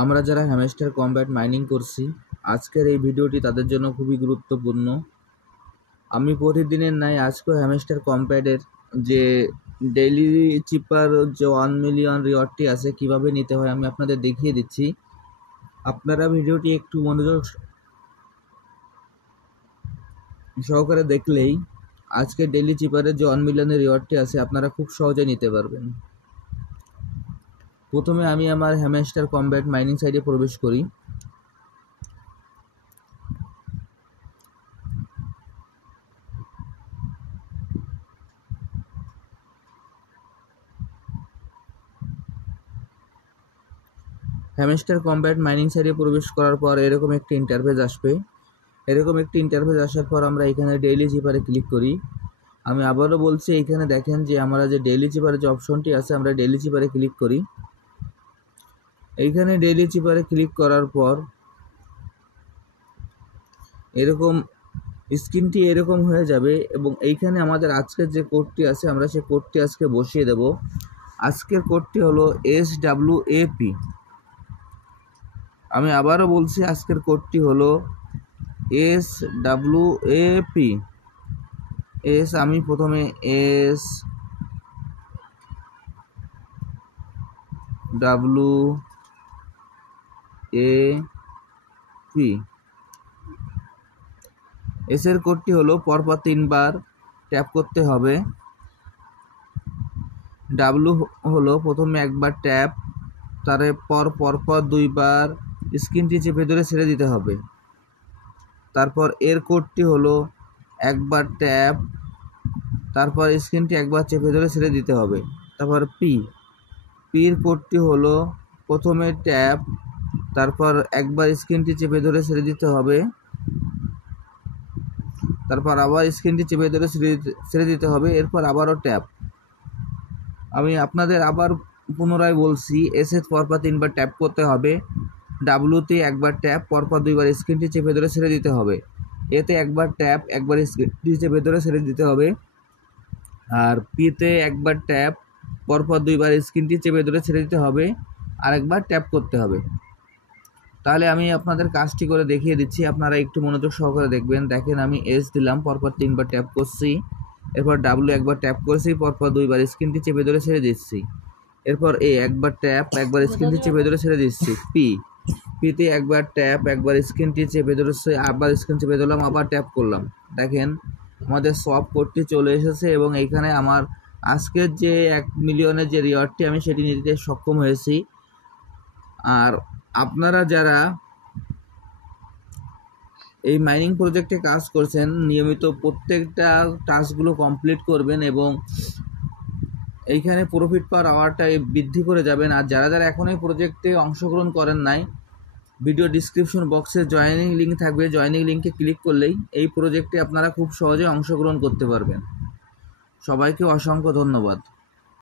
আমরা যারা hamster combat mining করছি, আজকের এই ভিডিওটি তাদের জন্য খুবই গুরুত্বপূর্ণ। আমি প্রতিদিনের ন্যায় আজকেও হ্যামস্টার কমব্যাটের যে ডেইলি চিপার যে 1 মিলিয়ন রিওয়ার্ডটি আছে কিভাবে নিতে হয় আমি আপনাদের দেখিয়ে দিচ্ছি। আপনারা ভিডিওটি একটু মনোযোগ সহকারে দেখলেই আজকে ডেইলি চিপারের যে 1 মিলিয়নের রিওয়ার্ডটি আছে আপনারা খুব সহজে নিতে পারবেন। প্রথমে আমি আমার হ্যামস্টার কমব্যাট মাইনিং সাইটে প্রবেশ করি। হ্যামস্টার কমব্যাট মাইনিং সাইটে প্রবেশ করার পর এরকম একটি ইন্টারফেস আসবে। আসার পর আমরা এখানে ডেইলি চিপারে ক্লিক করি। আমি আবারও বলছি, এইখানে দেখেন যে আমরা যে ডেইলি চিপারের যে অপশনটি আছে আমরা ডেইলি চিপারে ক্লিক করি। এইখানে ডেইলি চিপারে ক্লিক করার পর এরকম স্ক্রিনটি এরকম হয়ে যাবে এবং এইখানে আমাদের আজকের যে কোডটি আছে আমরা সেই কোডটি আজকে বসিয়ে দেব। আজকের কোডটি হলো SWAP। আমি আবারও বলছি, আজকের কোডটি হলো SWAP। আমি প্রথমে SWAP এর কোডটি হলো পরপর 3 বার ট্যাপ করতে হবে। ডাব্লু হলো প্রথমে একবার ট্যাপ, তারপর পরপর 2 বার স্ক্রিনটি চেপে ধরে ছেড়ে দিতে হবে। তারপর এর কোডটি হলো একবার ট্যাপ, তারপর স্ক্রিনটি একবার চেপে ধরে ছেড়ে দিতে হবে। তারপর পির কোডটি হলো প্রথমে ট্যাপ, তারপর একবার স্ক্রিনটি চেপে ধরে ছেড়ে দিতে হবে, তারপর আবার স্ক্রিনটি চেপে ধরে ছেড়ে দিতে হবে, এরপর আবারও ট্যাপ। আমি আপনাদের আবার পুনরায় বলছি, এর পরপর 3 বার ট্যাপ করতে হবে, ডাব্লুতে একবার ট্যাপ, পরপর 2 বার স্ক্রিনটি চেপে ধরে ছেড়ে দিতে হবে, এতে একবার ট্যাপ, একবার স্ক্রিনটি চেপে ধরে ছেড়ে দিতে হবে, আর পিতে একবার ট্যাপ, পরপর 2 বার স্ক্রিনটি চেপে ধরে ছেড়ে দিতে হবে, আর একবার ট্যাপ করতে হবে। তাহলে আমি আপনাদের কাজটি করে দেখিয়ে দিচ্ছি, আপনারা একটু মনোযোগ সহকারে দেখবেন। দেখেন আমি দিলাম, পরপর 3 বার ট্যাপ করছি, এরপর ডাব্লু একবার ট্যাপ করছি, পরপর 2 বার স্ক্রিনটি চেপে ধরে ছেড়ে দিচ্ছি, এরপর একবার ট্যাপ, একবার স্ক্রিনটি চেপে ধরে ছেড়ে দিচ্ছি, পিতে একবার ট্যাপ, একবার স্ক্রিনটি চেপে ধরেছে, আবার স্ক্রিন চেপে ধরলাম, আবার ট্যাপ করলাম। দেখেন আমাদের সব কোডটি চলে এসেছে এবং এইখানে আমার আজকের যে 1 মিলিয়নের যে রিওয়ার্ডটি আমি সেটি নিতে সক্ষম হয়েছি। আর আপনারা যারা এই মাইনিং প্রজেক্টে কাজ করছেন, নিয়মিত প্রত্যেকটা টাস্কগুলো কমপ্লিট করবেন এবং এইখানে প্রফিট পাওয়ার আওয়ারটা বৃদ্ধি করে যাবেন। আর যারা যারা এখন এই প্রজেক্টে অংশগ্রহণ করেন নাই, ভিডিও ডিসক্রিপশন বক্সে জয়েনিং লিঙ্ক থাকবে, জয়েনিং লিঙ্কে ক্লিক করলেই এই প্রজেক্টে আপনারা খুব সহজে অংশগ্রহণ করতে পারবেন। সবাইকে অসংখ্য ধন্যবাদ।